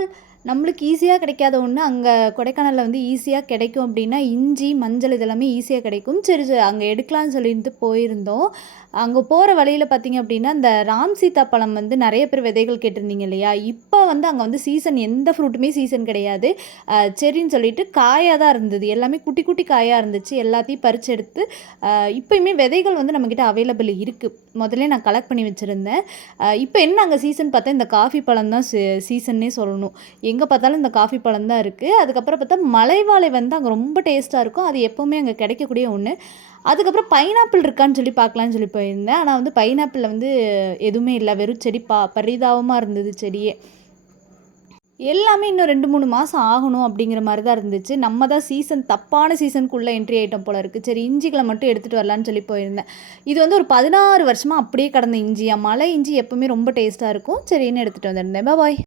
மழைக்கால் நம்மளுக்கு ஈஸியாக கிடைக்காத ஒன்று அங்கே கொடைக்கானலில் வந்து ஈஸியாக கிடைக்கும் அப்படின்னா இஞ்சி மஞ்சள் இதெல்லாமே ஈஸியாக கிடைக்கும். சரி அங்கே எடுக்கலாம்னு சொல்லிட்டு போயிருந்தோம். அங்கே போகிற வழியில் பார்த்திங்க அப்படின்னா இந்த ராம் சீதா பழம் வந்து நிறைய பேர் விதைகள் கேட்டிருந்தீங்க இல்லையா? இப்போ வந்து அங்கே வந்து சீசன் எந்த ஃப்ரூட்டுமே சீசன் கிடையாது. சரின்னு சொல்லிட்டு காயாக தான் இருந்தது, எல்லாமே குட்டி குட்டி காயாக இருந்துச்சு. எல்லாத்தையும் பறித்து எடுத்து இப்போயுமே விதைகள் வந்து நம்மக்கிட்ட அவைலபிள் இருக்குது. முதல்ல நான் கலெக்ட் பண்ணி வச்சுருந்தேன். இப்போ என்ன அங்கே சீசன் பார்த்தா இந்த காஃபி பழம் தான் சீசன்னே சொல்லணும். எங்கே பார்த்தாலும் இந்த காஃபி பழம் தான் இருக்குது. அதுக்கப்புறம் பார்த்தா மலைவாழை வந்து அங்கே ரொம்ப டேஸ்ட்டாக இருக்கும். அது எப்போவுமே அங்கே கிடைக்கக்கூடிய ஒன்று. அதுக்கப்புறம் பைனாப்பிள் இருக்கான்னு சொல்லி பார்க்கலான்னு சொல்லி போயிருந்தேன். ஆனால் வந்து பைனாப்பிளில் வந்து எதுவுமே இல்லை, வெறும் செடி பரிதாபமாக இருந்தது செடியே. எல்லாமே இன்னும் 2-3 மாதம் ஆகணும் அப்படிங்கிற மாதிரி தான் இருந்துச்சு. நம்ம தான் தப்பான சீசனுக்குள்ளே என்ட்ரி ஆகிட்டோம் போல இருக்குது. சரி இஞ்சிகளை மட்டும் எடுத்துகிட்டு வரலான்னு சொல்லி போயிருந்தேன். இது வந்து ஒரு 16 வருஷமாக அப்படியே கடந்த இஞ்சியா. மலை இஞ்சி எப்போவுமே ரொம்ப டேஸ்ட்டாக இருக்கும். சரின்னு எடுத்துகிட்டு வந்திருந்தேன். பாய்.